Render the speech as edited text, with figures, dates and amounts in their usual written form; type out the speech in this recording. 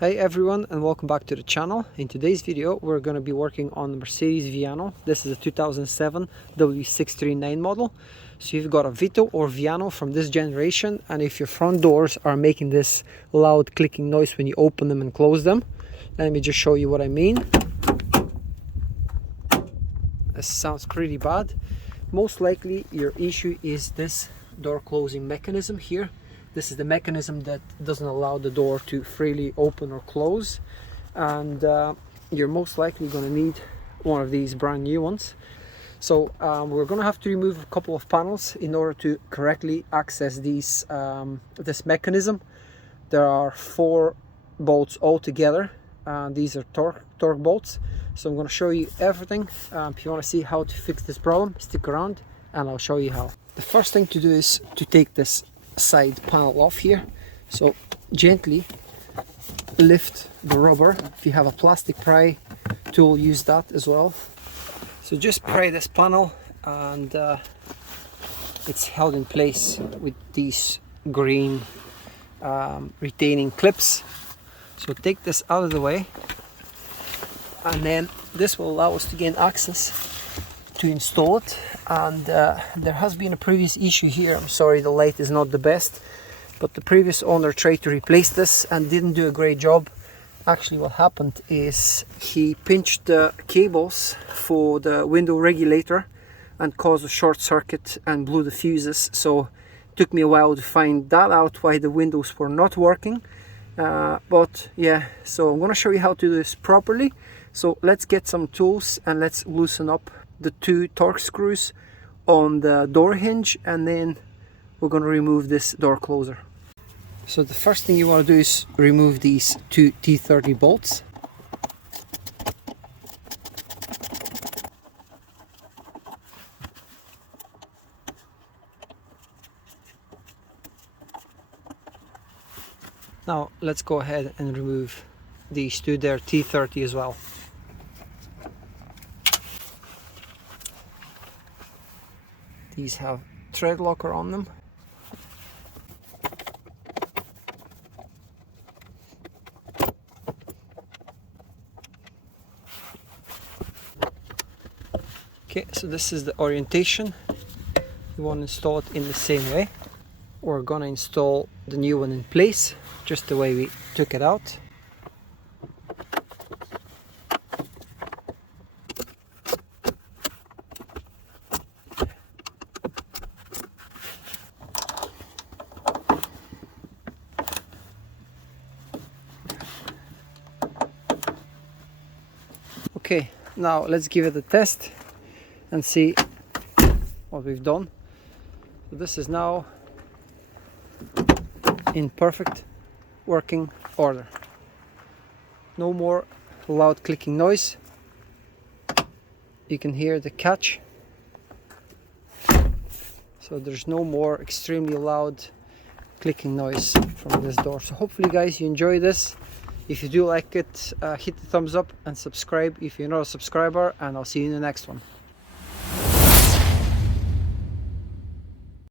Hi everyone, and welcome back to the channel. In today's video we're going to be working on the Mercedes Viano. This is a 2007 W639 model. So you've got a Vito or Viano from this generation, and if your front doors are making this loud clicking noise when you open them and close them, let me just show you what I mean. This sounds pretty bad. Most likely your issue is this door closing mechanism here. This is the mechanism that doesn't allow the door to freely open or close, and you're most likely going to need one of these brand new ones. So we're going to have to remove a couple of panels in order to correctly access these this mechanism. There are 4 bolts altogether, and these are torque bolts. So I'm going to show you everything. If you want to see how to fix this problem, stick around and I'll show you how. The first thing to do is to take this side panel off here. So gently lift the rubber. If you have a plastic pry tool, use that as well. So just pry this panel, and it's held in place with these green retaining clips. So take this out of the way, and then this will allow us to gain access to install it. And there has been a previous issue here. I'm sorry, the light is not the best, but the previous owner tried to replace this and didn't do a great job. Actually, what happened is he pinched the cables for the window regulator and caused a short circuit and blew the fuses. So it took me a while to find that out, why the windows were not working. But yeah, so I'm going to show you how to do this properly. So let's get some tools and let's loosen up the 2 torque screws on the door hinge, and then we're going to remove this door closer. So the first thing you want to do is remove these 2 T30 bolts. Now let's go ahead and remove these 2 there, T30 as well. These have thread locker on them. Okay, so this is the orientation. You want to install it in the same way. We're gonna install the new one in place, just the way we took it out. Okay, now let's give it a test and see what we've done. So this is now in perfect working order. No more loud clicking noise. You can hear the catch. So there's no more extremely loud clicking noise from this door. So hopefully guys, you enjoy this. If you do like it, hit the thumbs up and subscribe if you're not a subscriber, and I'll see you in the next one.